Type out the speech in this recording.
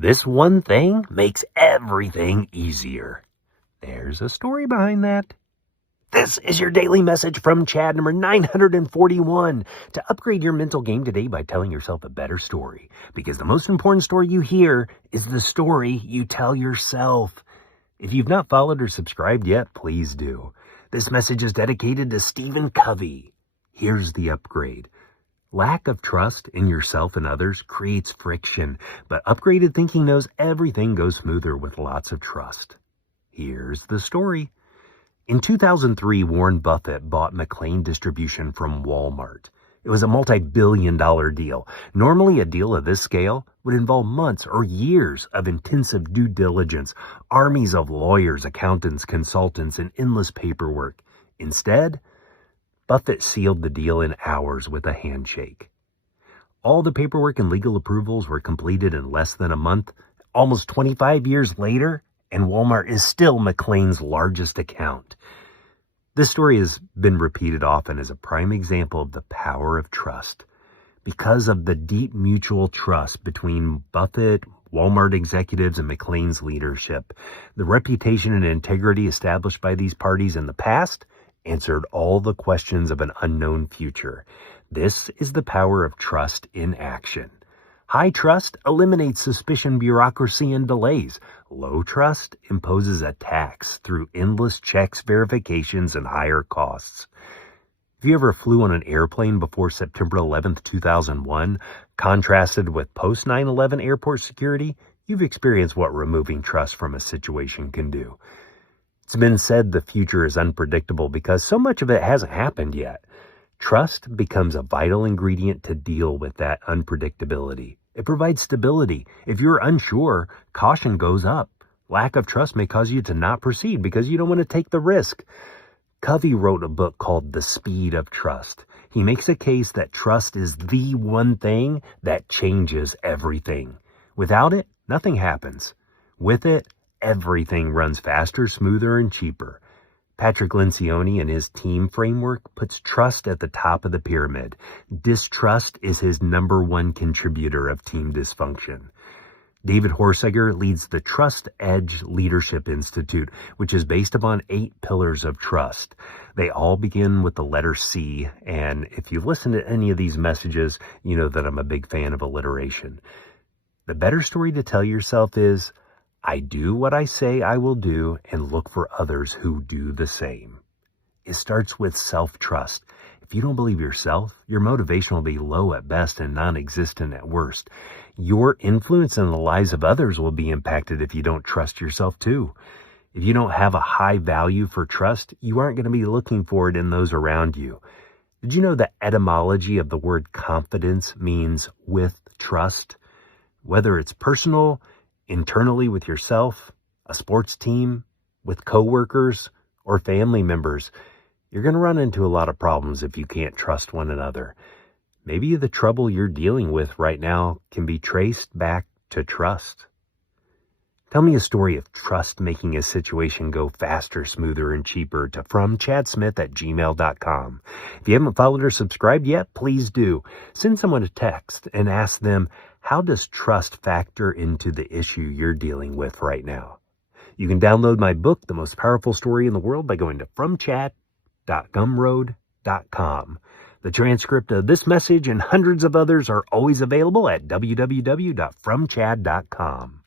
This one thing makes everything easier. There's a story behind that. This is your daily message from Chad, number 941. To upgrade your mental game today by telling yourself a better story. Because the most important story you hear is the story you tell yourself. If you've not followed or subscribed yet, please do. This message is dedicated to Stephen Covey. Here's the upgrade. Lack of trust in yourself and others creates friction, but upgraded thinking knows everything goes smoother with lots of trust. Here's the story. In 2003, Warren Buffett bought McLane Distribution from Walmart. It was a multi-billion-dollar deal. Normally, a deal of this scale would involve months or years of intensive due diligence, armies of lawyers, accountants, consultants, and endless paperwork. Instead, Buffett sealed the deal in hours with a handshake. All the paperwork and legal approvals were completed in less than a month, almost 25 years later, and Walmart is still McLane's largest account. This story has been repeated often as a prime example of the power of trust. Because of the deep mutual trust between Buffett, Walmart executives, and McLane's leadership, the reputation and integrity established by these parties in the past answered all the questions of an unknown future. This is the power of trust in action. High trust eliminates suspicion, bureaucracy, and delays. Low trust imposes a tax through endless checks, verifications, and higher costs. If you ever flew on an airplane before September 11th, 2001, contrasted with post 9/11 airport security, you've experienced what removing trust from a situation can do. It's been said the future is unpredictable because so much of it hasn't happened yet. Trust becomes a vital ingredient to deal with that unpredictability. It provides stability. If you're unsure, caution goes up. Lack of trust may cause you to not proceed because you don't want to take the risk. Covey wrote a book called The Speed of Trust. He makes a case that trust is the one thing that changes everything. Without it, nothing happens. With it, everything runs faster, smoother, and cheaper. Patrick Lencioni and his team framework puts trust at the top of the pyramid. Distrust is his number one contributor of team dysfunction. David Horsager leads the Trust Edge Leadership Institute, which is based upon 8 pillars of trust. They all begin with the letter C, and if you've listened to any of these messages, you know that I'm a big fan of alliteration. The better story to tell yourself is, I do what I say I will do and look for others who do the same. It starts with self-trust. If you don't believe yourself, your motivation will be low at best and non-existent at worst. Your influence in the lives of others will be impacted if you don't trust yourself too. If you don't have a high value for trust, you aren't going to be looking for it in those around you. Did you know the etymology of the word confidence means with trust? Whether it's personal, internally with yourself, a sports team, with coworkers, or family members, you're going to run into a lot of problems if you can't trust one another. Maybe the trouble you're dealing with right now can be traced back to trust. Tell me a story of trust making a situation go faster, smoother, and cheaper to fromchadsmith@gmail.com. If you haven't followed or subscribed yet, please do. Send someone a text and ask them, how does trust factor into the issue you're dealing with right now? You can download my book, The Most Powerful Story in the World, by going to fromchat.gumroad.com. The transcript of this message and hundreds of others are always available at www.fromchad.com.